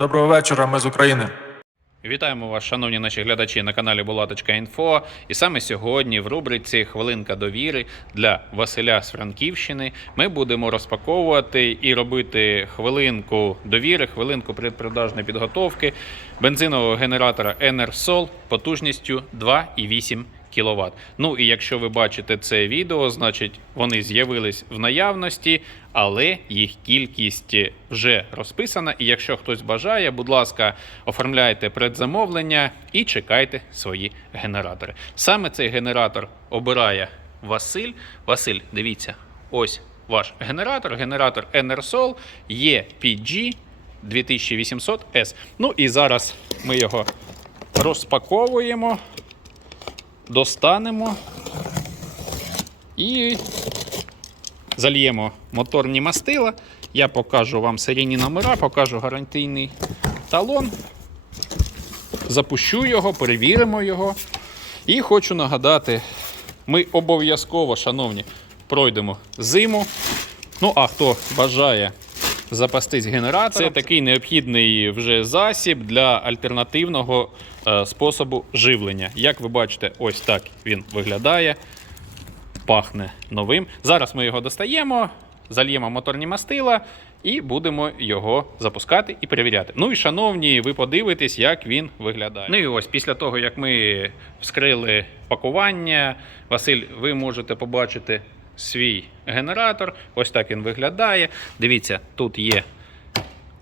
Доброго вечора, ми з України. Вітаємо вас, шановні наші глядачі на каналі Булаточка.Інфо. І саме сьогодні в рубриці Хвилинка довіри для Василя з Франківщини ми будемо розпаковувати і робити хвилинку довіри, хвилинку предпродажної підготовки бензинового генератора Enersol потужністю 2,8 кВт. Ну і якщо ви бачите це відео, значить вони з'явились в наявності, але їх кількість вже розписана. І якщо хтось бажає, будь ласка, оформляйте предзамовлення і чекайте свої генератори. Саме цей генератор обирає Василь. Василь, дивіться, ось ваш генератор, генератор Enersol EPG 2800S. Ну і зараз ми його розпаковуємо достанемо і зальємо моторні мастила. Я покажу вам серійні номера, покажу гарантійний талон. Запущу його, перевіримо його. І хочу нагадати, ми обов'язково, шановні, пройдемо зиму. Ну, а хто бажає запастись генератором, це такий необхідний вже засіб для альтернативного е, способу живлення. Як ви бачите, ось так він виглядає. Пахне новим. Зараз ми його достаємо, зальємо моторні мастила і будемо його запускати і перевіряти. Ну і шановні, ви подивитесь, як він виглядає. Ну і ось після того, як ми вскрили пакування, Василь, ви можете побачити свій генератор. Ось так він виглядає. Дивіться, тут є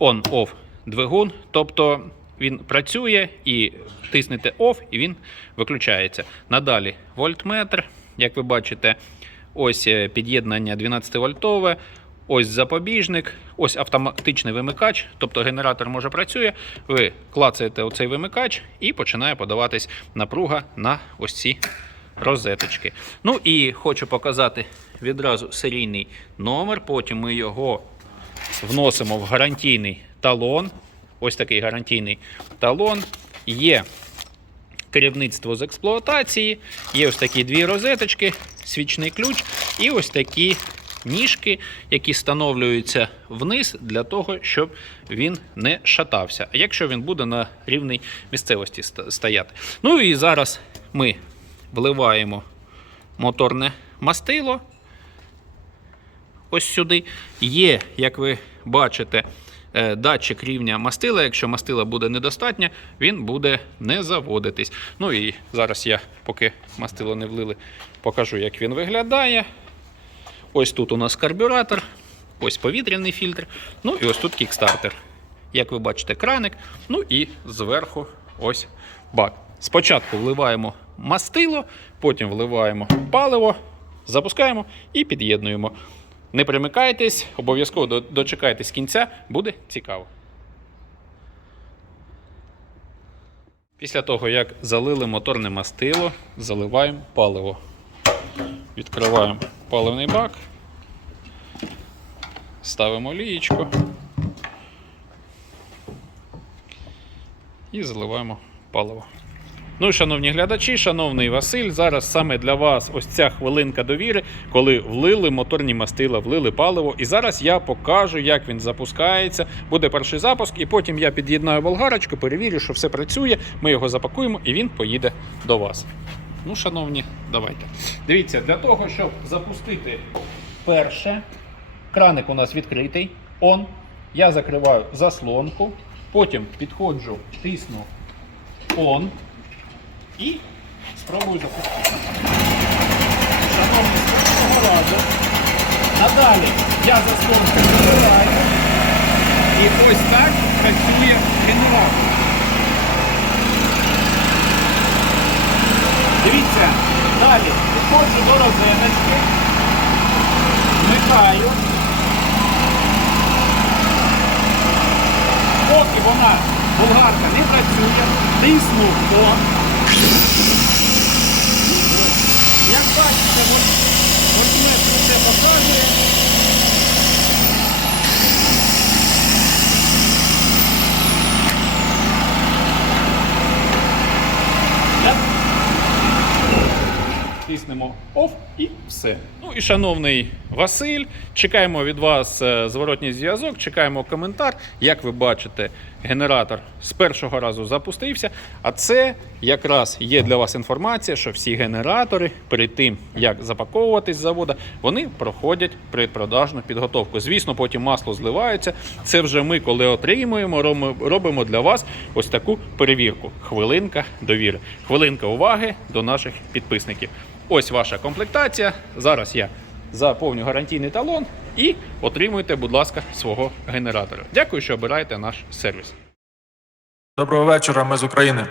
on-off двигун, тобто він працює і тиснете OFF, і він виключається. Надалі вольтметр, як ви бачите, ось е, під'єднання 12 вольтове. Ось запобіжник, ось автоматичний вимикач, тобто генератор може працює. Ви клацаєте оцей вимикач і починає подаватись напруга на ось ці розеточки. Ну і хочу показати відразу серійний номер. Потім ми його вносимо в гарантійний талон. Ось такий гарантійний талон. Є керівництво з експлуатації, є ось такі дві розеточки, свічний ключ і ось такі ніжки, які встановлюються вниз для того, щоб він не шатався. Якщо він буде на рівній місцевості стояти. Ну і зараз ми вливаємо моторне мастило. Ось сюди. Є, як ви бачите, е, датчик рівня мастила. Якщо мастила буде недостатньо, він буде не заводитись. Ну і зараз я, поки мастило не влили, покажу, як він виглядає. Ось тут у нас карбюратор, ось повітряний фільтр. Ну і ось тут кікстартер. Як ви бачите, краник. Ну і зверху ось бак. Спочатку вливаємо мастило, потім вливаємо паливо, запускаємо і під'єднуємо. Не примикайтесь, обов'язково дочекайтесь кінця, буде цікаво. Після того, як залили моторне мастило, заливаємо паливо. Відкриваємо паливний бак, ставимо олієчку і заливаємо паливо. Ну, шановні глядачі, шановний Василь, зараз саме для вас ось ця хвилинка довіри, коли влили моторні мастила, влили паливо. І зараз я покажу, як він запускається. Буде перший запуск, і потім я під'єднаю болгарочку, перевірю, що все працює. Ми його запакуємо і він поїде до вас. Ну, шановні, давайте. Дивіться, для того, щоб запустити перше, краник у нас відкритий. Он. Я закриваю заслонку, потім підходжу, тисну on і спробую запустити. Шановні, першого разу. Надалі я заслонку закриваю. І ось так працює генератор. Дивіться, далі підходжу до розеточки, вмикаю. Поки вона, болгарка, не працює, тисну on. Як бачите, вольтметр це показує. Я- Тиснемо OFF і все. Ну і шановний Василь, чекаємо від вас е, зворотній зв'язок, чекаємо коментар. Як ви бачите, генератор з першого разу запустився. А це якраз є для вас інформація, що всі генератори перед тим, як запаковуватись з завода, вони проходять предпродажну підготовку. Звісно, потім масло зливається. Це вже ми, коли отримуємо, робимо- робимо для вас ось таку перевірку. Хвилинка довіри. Хвилинка уваги до наших підписників. Ось ваша комплектація. Зараз я заповню гарантійний талон і отримуйте, будь ласка, свого генератора. Дякую, що обираєте наш сервіс. Доброго вечора, ми з України.